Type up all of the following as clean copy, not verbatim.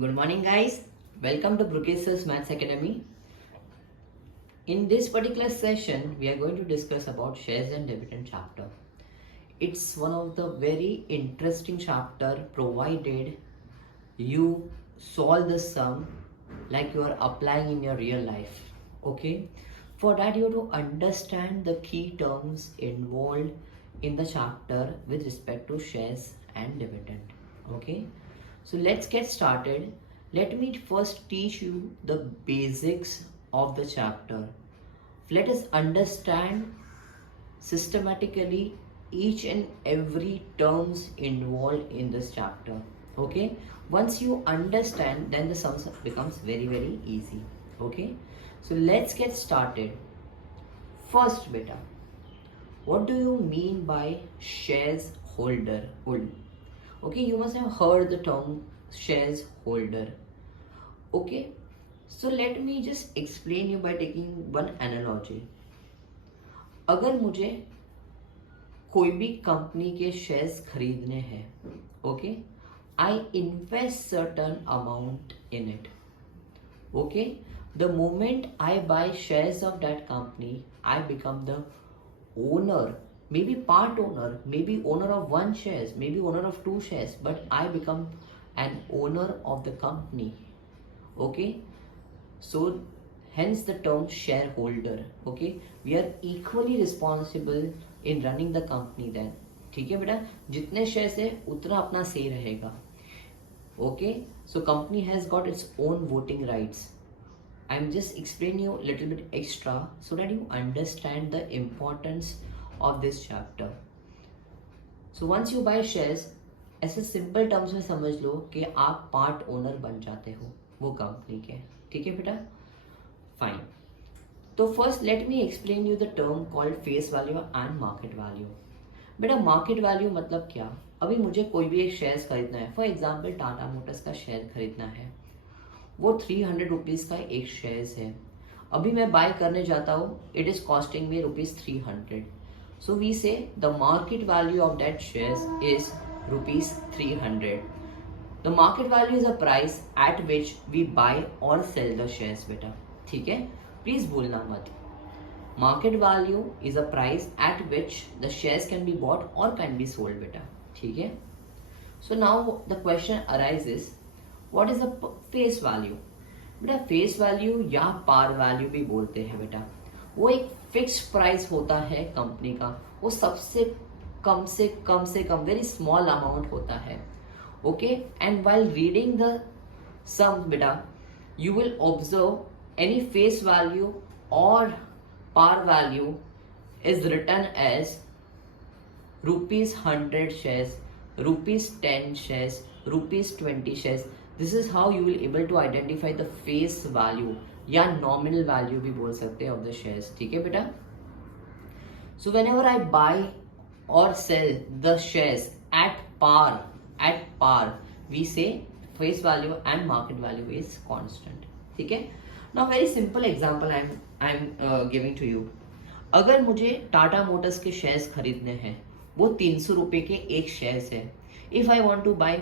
Good morning, guys. Welcome to Brookes's Maths Academy. In this particular session, we are going to discuss about shares and dividend chapter. It's one of the very interesting chapter provided you solve the sum like you are applying in your real life. Okay. For that, you have to understand the key terms involved in the chapter with respect to shares and dividend. Okay. So let's get started. Let me first teach you the basics of the chapter. Let us understand systematically each and every terms involved in this chapter. Okay. Once you understand, then the sums becomes very easy. Okay. So let's get started. First, beta, what do you mean by shares holder? Okay, you must have heard the term shares holder. Okay, so let me just explain you by taking one analogy. अगर मुझे कोई भी company के shares खरीदने हैं, okay, I invest certain amount in it. Okay, the moment I buy shares of that company, I become the owner, maybe part owner, maybe owner of one shares, maybe owner of two shares, but I become an owner of the company. Okay, so hence the term shareholder. Okay, we are equally responsible in running the company then. ठीक है बेटा, जितने shares है उतना अपना सही रहेगा. Okay, so company has got its own voting rights. I'm just explaining you a little bit extra so that you understand the importance of this chapter. So once you buy shares, ऐसे simple terms में समझ लो कि आप part owner बन जाते हो वो company के. ठीक है बेटा, फाइन. तो first let me explain you the term called face value and market value. बेटा मार्केट वैल्यू मतलब क्या? अभी मुझे कोई भी एक शेयर्स खरीदना है. फॉर एग्जांपल टाटा मोटर्स का शेयर खरीदना है, वो 300 रुपीज का एक शेयर्स है. अभी मैं बाय करने जाता हूँ, it is costing me ₹300. So we say the market value of that shares is ₹300. The market value is a price at which we buy और सेल द शेयर्स. बेटा ठीक है, प्लीज भूलना मत. Market value is a price at which the shares can be bought or can be sold. बेटा ठीक है. So now the question arises, what is the face value? बेटा face value या par value भी बोलते हैं बेटा. वो एक फिक्स्ड प्राइस होता है कंपनी का. वो सबसे कम वेरी स्मॉल अमाउंट होता है. Okay, and while reading the sum बेटा you will observe any face value or par value is written as ₹100 shares, ₹10 shares, ₹20 shares. This is how you will able to identify the face value या nominal value भी बोल सकते हैं of the shares. ठीक है बेटा. So whenever I buy or sell the shares at par, we say face value and market value is constant. ठीक है. Now very simple example I'm giving to you. अगर मुझे टाटा मोटर्स के shares खरीदने हैं, वो 300 रुपए के एक शेयर्स है. If I want two by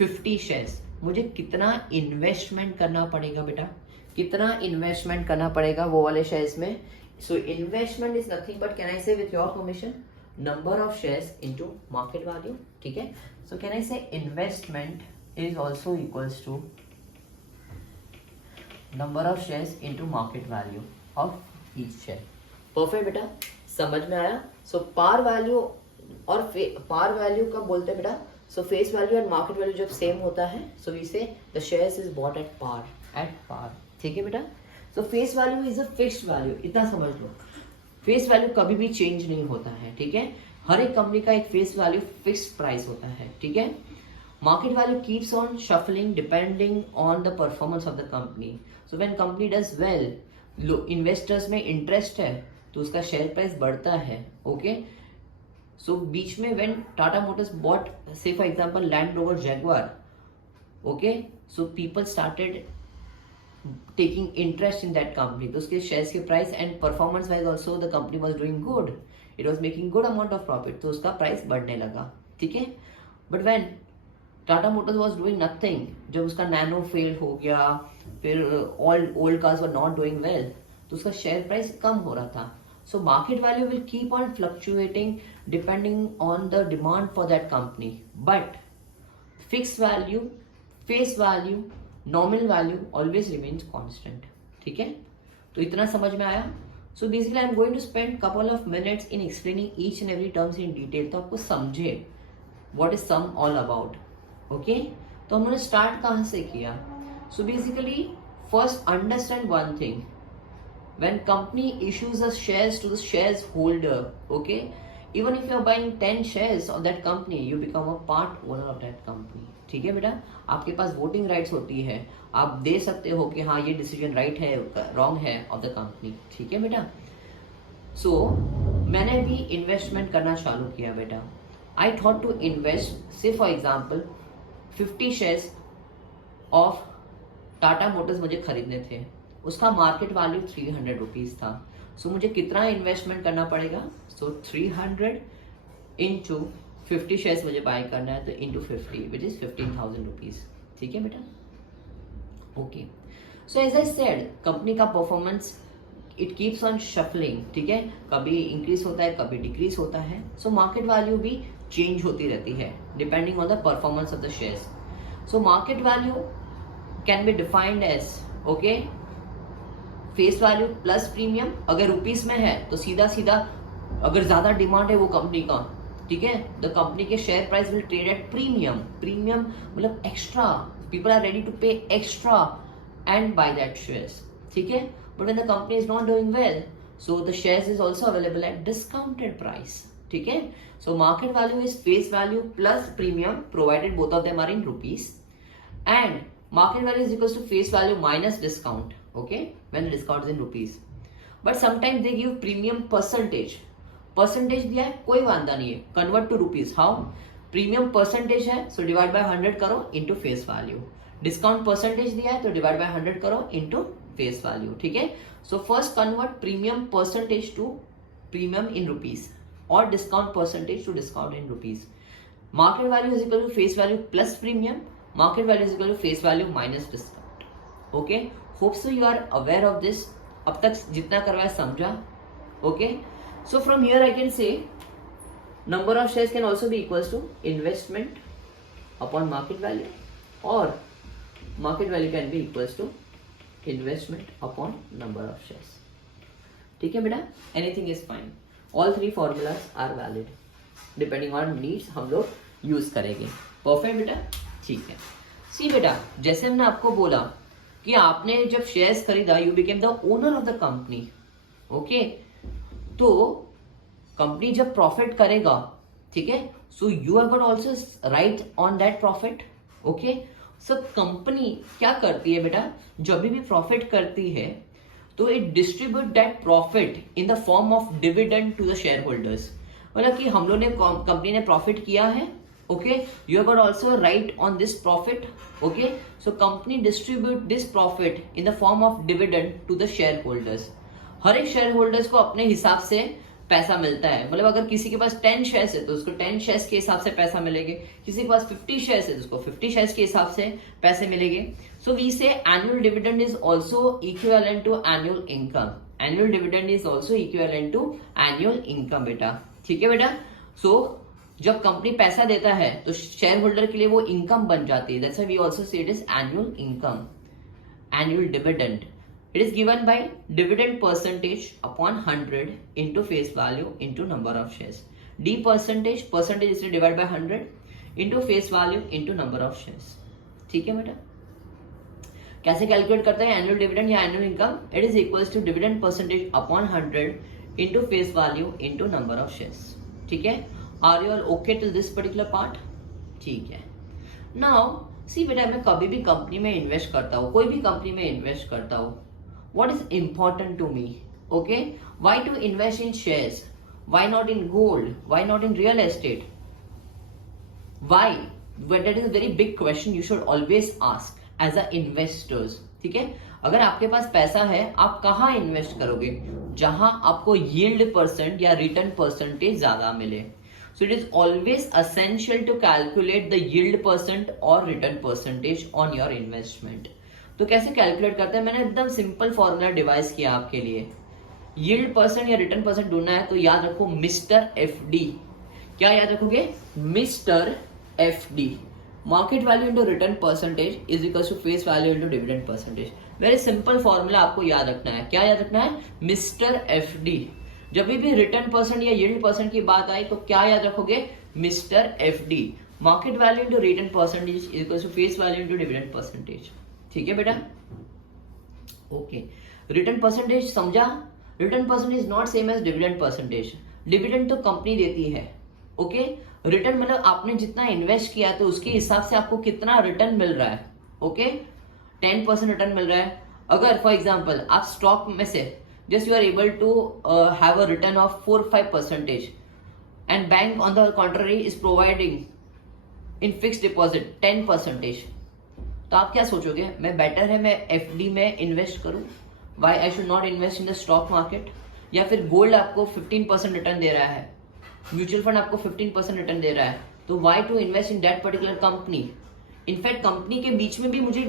50 shares, मुझे कितना इन्वेस्टमेंट करना पड़ेगा बेटा? कितना इन्वेस्टमेंट करना पड़ेगा वो वाले शेयर्स में? So investment is nothing but, can I say with your permission, number of shares into market value. ठीक है. So can I say investment is also equals to number of shares into market value of each share. Perfect बेटा, समझ में आया? सो par value और par value कब बोलते हैं बेटा? So face value and market value जब सेम होता है, so we say the shares is bought at par. ठीक है बेटा. So face value is a fixed value, इतना समझ लो. फेस वैल्यू कभी भी चेंज नहीं होता है. ठीक है. हर एक कंपनी का एक फेस वैल्यू फिक्स्ड प्राइस होता है. ठीक है. Market value keeps on shuffling depending on the performance of the company. So when company does well, investors में interest है तो उसका share price बढ़ता है. Okay, so बीच में when Tata Motors bought, say for example, Land Rover Jaguar, okay, so people started taking interest in that company. तो उसके shares के price and performance wise also the company was doing good. It was making good amount of profit. तो उसका price बढ़ने लगा. ठीक है. But when Tata Motors was doing nothing. जब उसका नैनो फेल हो गया, फिर all old cars were not doing well, तो उसका शेयर प्राइस कम हो रहा था। So market value will keep on fluctuating depending on the demand for that company, but fix value, face value, nominal value always remains constant. ठीक है, तो इतना समझ में आया। So basically I am going to spend couple of minutes in explaining each and every terms in detail, तो आपको समझे what is some all about. Okay, तो हमने स्टार्ट कहाँ से किया? So basically first understand one thing, when company issues the shares to the shares holder, okay, even if you are buying 10 shares of that company, you become a part owner of that company। ठीक है बेटा, आपके पास voting rights होती है, आप दे सकते हो कि हाँ ये डिसीजन राइट है, रॉन्ग है ऑफ द कंपनी। ठीक है बेटा, सो मैंने भी इन्वेस्टमेंट करना चालू किया बेटा। आई थॉट टू इन्वेस्ट, से for example 50 shares of Tata Motors मुझे खरीदने थे, उसका मार्केट वैल्यू 300 रुपीज था। सो मुझे कितना इन्वेस्टमेंट करना पड़ेगा? सो 300 इंटू 50 शेयर्स मुझे बाय करना है, तो इंटू 50 विच इज 15,000 रुपीज। ठीक है बेटा, okay. So as I said, company का performance it keeps on shuffling. ठीक है, कभी इंक्रीज होता है, कभी डिक्रीज होता है। सो मार्केट वैल्यू भी चेंज होती रहती है depending on the performance of the shares. So market value can be defined as, okay, face value plus premium. अगर रुपीस में है तो सीधा सीधा, अगर ज्यादा डिमांड है वो कंपनी का, ठीक है, द कंपनी के share price will trade at premium. Premium मतलब extra, people are ready to pay extra and buy that shares. ठीक है, but when the company is not doing well, so the shares is also available at discounted price. ठीक है, so market value is face value plus premium provided both of them are in rupees, and market value is equals to face value minus discount, okay, when the discount is in rupees, but sometimes they give premium percentage दिया है, कोई वांदा नहीं है, convert to rupees, how? premium percentage है, so divide by 100 करो into face value, discount percentage दिया है तो divide by 100 करो into face value। ठीक है, so first convert premium percentage to premium in rupees or discount percentage to discount in rupees। market value is equal to face value plus premium, market value is equal to face value minus discount। okay, hope so you are aware of this। अब तक जितना करवाया समझा। okay, so from here I can say number of shares can also be equals to investment upon market value, or market value can be equals to investment upon number of shares। ठीक है बेटा, anything is fine, all three formulas are valid depending on needs, हम लोग use करेंगे। Perfect बेटा, ठीक है। सी बेटा, जैसे हमने आपको बोला कि आपने जब शेयर्स खरीदा, you became the owner of the company. Okay, तो कंपनी जब प्रॉफिट करेगा, ठीक है, so you are got also right on that profit. Okay, so company क्या करती है बेटा, जब भी प्रॉफिट करती है तो it distribute that profit in the form of dividend to the share holders. मतलब कि हम लोग ने, कंपनी ने प्रॉफिट किया है, okay, you have got also right on this profit। okay, so company distribute this profit in the form of dividend to the shareholders। हर एक share holders को अपने हिसाब से पैसा मिलता है। मतलब अगर किसी के पास 10 शेयर्स है तो उसको 10 शेयर्स के हिसाब से पैसा मिलेंगे, किसी के पास 50 शेयर्स है तो उसको 50 शेयर्स के हिसाब से पैसे मिलेंगे। So we say annual dividend is also equivalent to annual income. Annual dividend is also equivalent to annual income बेटा। ठीक है बेटा, सो जब कंपनी पैसा देता है तो शेयर होल्डर के लिए वो इनकम बन जाती है। That's why we also say it is annual income, annual dividend. It is given by dividend percentage upon 100 into face value into number of shares. The percentage, percentage इसलिए divide by 100 into face value into number of shares. ठीक है बेटा, कैसे calculate करते हैं annual dividend या annual income? It is equals to dividend percentage upon 100 into face value into number of shares. ठीक है, are you all okay till this particular part? ठीक है। नाउ सी बेटा, मैं कभी भी कंपनी में इन्वेस्ट करता हूँ, कोई भी कंपनी में इन्वेस्ट करता हूँ, what is important to me? Okay, why to invest in shares? Why not in gold? Why not in real estate? Why? But that is a very big question you should always ask as a investors. ठीक है, अगर आपके पास पैसा है, आप कहाँ invest करोगे? जहां आपको यील्ड परसेंट या रिटर्न परसेंटेज ज्यादा मिले। So it is always essential to calculate the yield percent or return percentage on your investment. तो कैसे कैलकुलेट करते हैं, मैंने एकदम सिंपल फॉर्मूला डिवाइस किया आपके लिए. यील्ड परसेंट या रिटर्न परसेंट ढूंढना है तो याद रखो मिस्टर एफडी. क्या याद रखोगे? Mister FD. Market value into return percentage is equal to face value into dividend percentage. Very simple formula आपको याद रखना है. क्या याद रखना है? Mister FD. जब भी रिटर्न परसेंट या यील्ड परसेंट की बात आई तो क्या याद रखोगे? Mister FD. Market value into return percentage is equal to face value into dividend percentage. ठीक है बेटा? ओके. रिटर्न परसेंटेज समझा? Return percentage not same as dividend percentage. Dividend तो कंपनी देती है. ओके. रिटर्न मतलब आपने जितना इन्वेस्ट किया तो उसके हिसाब से आपको कितना रिटर्न मिल रहा है. ओके. 10% रिटर्न मिल रहा है. अगर फॉर एग्जाम्पल आप स्टॉक में से just you are able to have a return of 4-5% and bank on the contrary is providing in fixed deposit 10%. तो आप क्या सोचोगे? मैं बेटर है मैं एफडी में इन्वेस्ट करूं, why I should not invest in the stock market? या फिर गोल्ड आपको 15% रिटर्न दे रहा है, म्यूचुअल फंड आपको 15% रिटर्न दे रहा है, तो why to invest in that particular company? In fact company के बीच में भी मुझे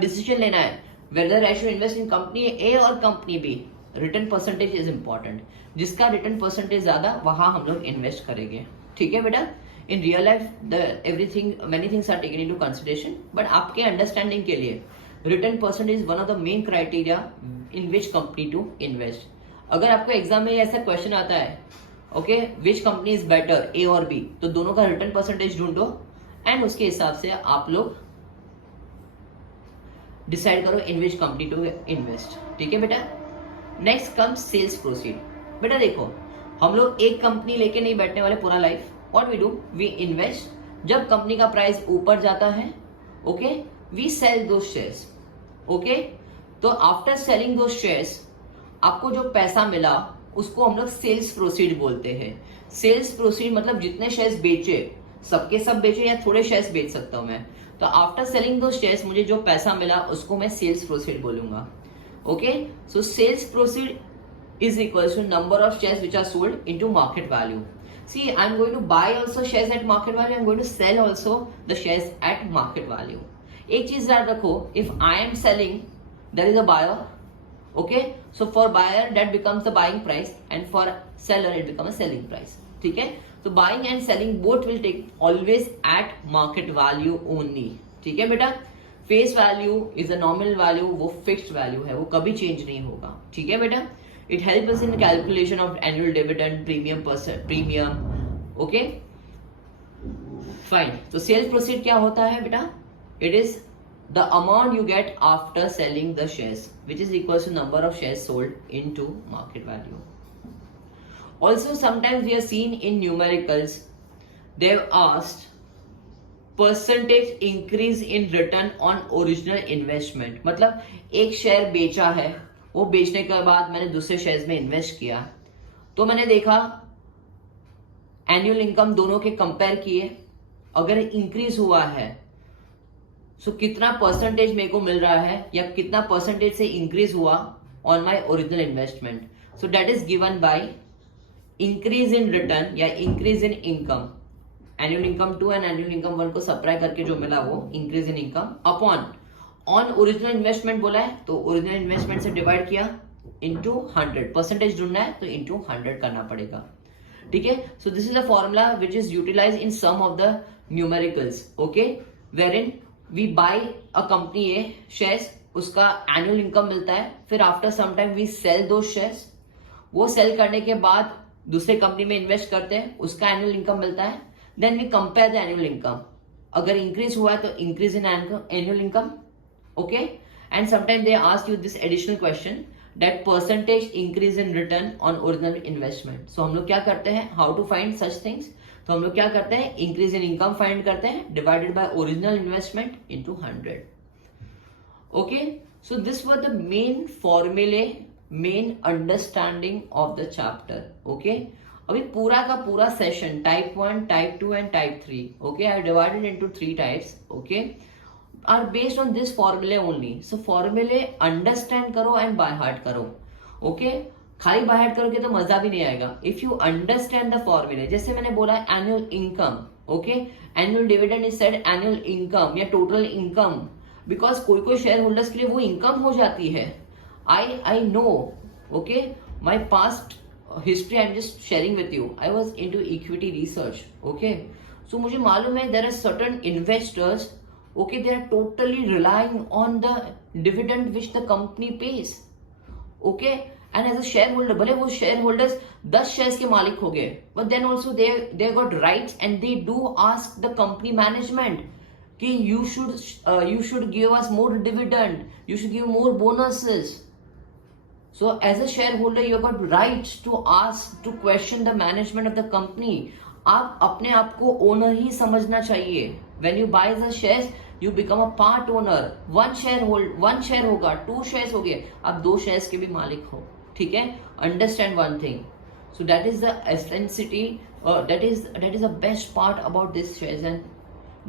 डिसीजन लेना है whether I should invest in company A और company B. Return percentage is important. जिसका रिटर्न परसेंटेज ज्यादा वहां हम लोग इन्वेस्ट करेंगे. ठीक है बेटा? In real life everything many things are taken into consideration, but आपके अंडरस्टैंडिंग के लिए return percentage one of the main criteria in which company to invest. अगर आपको एग्जाम में ऐसा क्वेश्चन आता है, okay, which company is better A और बी, तो दोनों का रिटर्न परसेंटेज ढूंढो एंड उसके हिसाब से आप लोग डिसाइड करो in which company to invest. ठीक है बेटा? Next come sales proceed. बेटा देखो, हम लोग एक कंपनी लेके नहीं बैठने वाले पूरा life. What we do? We invest. जब कंपनी का प्राइस ऊपर जाता है, ओके, वी सेल दो शेयर्स. ओके. तो आफ्टर सेलिंग दो शेयर्स आपको जो पैसा मिला उसको हम लोग सेल्स प्रोसीड बोलते हैं. सेल्स प्रोसीड मतलब जितने शेयर्स बेचे सबके सब बेचे या थोड़े शेयर्स बेच सकता हूं मैं. तो आफ्टर सेलिंग दो शेयर्स मुझे जो पैसा मिला उसको मैं सेल्स प्रोसीड बोलूंगा. Okay, so sales proceed is equal to number of shares which are sold into market value. See, I'm going to buy also shares at market value. I'm going to sell also the shares at market value. एक चीज याद रखो, if I am selling, there is a buyer. Okay, so for buyer that becomes the buying price, and for seller it becomes a selling price. ठीक है? So buying and selling both will take always at market value only. ठीक है बेटा? Face value is a nominal value, वो fixed value है, वो कभी change नहीं होगा. ठीक है बेटा? It help us in calculation of annual dividend, premium. Okay fine. तो सेल्स प्रोसीड क्या होता है बेटा? It is the amount you get after selling the shares which is equal to number of shares sold into market value. Also sometimes we are seen in numericals they have asked percentage increase in return on original investment. मतलब एक share बेचा है, वो बेचने के बाद मैंने दूसरे शेयर्स में इन्वेस्ट किया, तो मैंने देखा एनुअल इनकम दोनों के कंपेयर किए, अगर इंक्रीज हुआ है सो कितना परसेंटेज मेरे को मिल रहा है या कितना परसेंटेज से इंक्रीज हुआ on my original investment. So that is given by increase in return या increase in income. Annual income 2 and annual income 1 को सब्ट्रैक्ट करके जो मिला वो increase in income upon on original investment बोला है तो ओरिजिनल इन्वेस्टमेंट से डिवाइड किया इनटू 100. परसेंटेज ढूंढना है तो इनटू 100 करना पड़ेगा. ठीक है? So this is the formula which is utilize in some of the numericals. Okay, wherein we buy a company A shares, उसका एनुअल इनकम मिलता है, फिर after some time we sell दो शेयर्स, वो सेल करने के बाद दूसरे कंपनी में इन्वेस्ट करते हैं, उसका एनुअल इनकम मिलता है. Then we compare the annual income. अगर increase हुआ है तो increase in annual income. Okay? And sometimes they ask you this additional question that percentage increase in return on original investment. So हम लोग क्या करते हैं? How to find such things? तो हम लोग क्या करते हैं? Increase in income find करते हैं divided by original investment into 100. Okay? So this were the main formulae, main understanding of the chapter. Okay? अभी पूरा का पूरा session type 1, type 2 and type 3, okay, I divided into 3 types, okay, are based on this फॉर्मूले only. So फॉर्मूले understand करो and by heart करो. ओके, खाली बाय हार्ट करोगे तो मजा भी नहीं आएगा. इफ यू अंडरस्टैंड द फॉर्मूले, जैसे मैंने बोला annual income, okay, annual dividend is said annual income या टोटल इनकम, बिकॉज कोई कोई शेयर होल्डर्स के लिए वो इनकम हो जाती है. I know, okay, my past history I am just sharing with you. I was into equity research, okay. So मुझे मालूम है there are certain investors, okay, they are totally relying on the dividend which the company pays, okay. And as a shareholder, भले वो shareholders 10 shares के मालिक हो गए, but then also they got rights and they do ask the company management कि you should give us more dividend, you should give more bonuses. So as a shareholder you have got rights to ask, to question the management of the company. आप अपने आप को owner ही समझना चाहिए. When you buy the shares, you become a part owner. one share होगा, 2 shares हो गए, आप 2 shares के भी मालिक हो, ठीक है. Understand one thing. So that is the authenticity, that is the best part about this shares and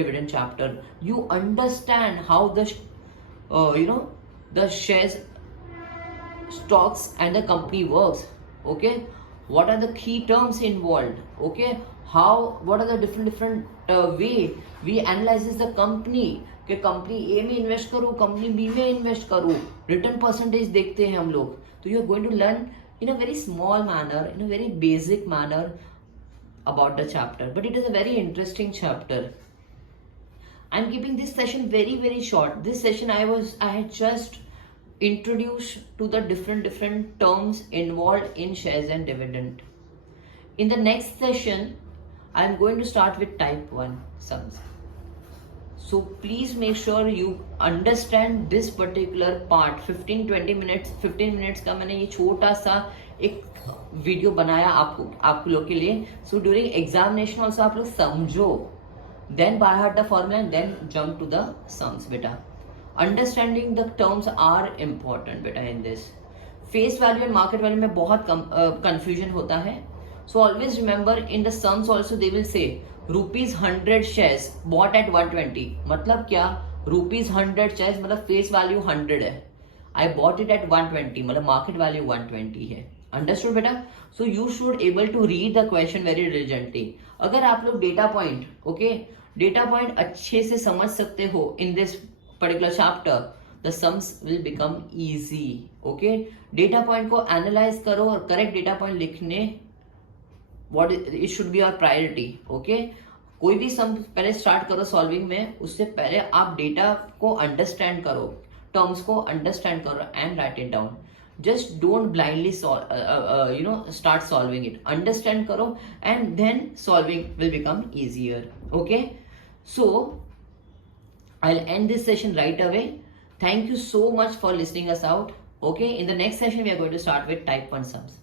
dividend chapter. You understand how the the shares, stocks and the company works, okay. What are the key terms involved, okay. What are the different way we analyzes the company, कि company A में invest करूँ, company B में invest करूँ, return percentage देखते हैं हम लोग. तो you are going to learn in a very small manner, in a very basic manner about the chapter, but it is a very interesting chapter. I'm keeping this session very short. This session I had just introduced to the different terms involved in shares and dividend. In the next session I'm going to start with type 1 sums. So please make sure you understand this particular part. 15 minutes का मैंने ये छोटा सा एक video बनाया आपको लोग के लिए. So during examination also आप लोग समझो, then by heart the formula and then jump to the sums बेटा. Understanding the terms are important बेटा in this. Face value and market value में बहुत confusion होता है. So always remember in the sums also they will say ₹100 shares bought at 120. मतलब क्या, ₹100 shares मतलब face value 100 है, I bought it at 120 मतलब मार्केट वैल्यू 120 है. अंडरस्टूड बेटा. So you should able to read the question very diligently. अगर आप लोग data point, okay, data point अच्छे से समझ सकते हो in this particular chapter, the sums will become easy, okay. Data point को एनालाइज करो और करेक्ट डेटा पॉइंट लिखने what it should be your priority, okay. कोई भी सम पहले स्टार्ट करो सॉल्विंग में, उससे पहले आप डेटा को अंडरस्टैंड करो, टर्म्स को अंडरस्टैंड करो and write it down. Just don't blindly start solving it. Understand करो and then solving will become easier, okay. So I will end this session right away. Thank you so much for listening us out, okay. In the next session we are going to start with type 1 sums.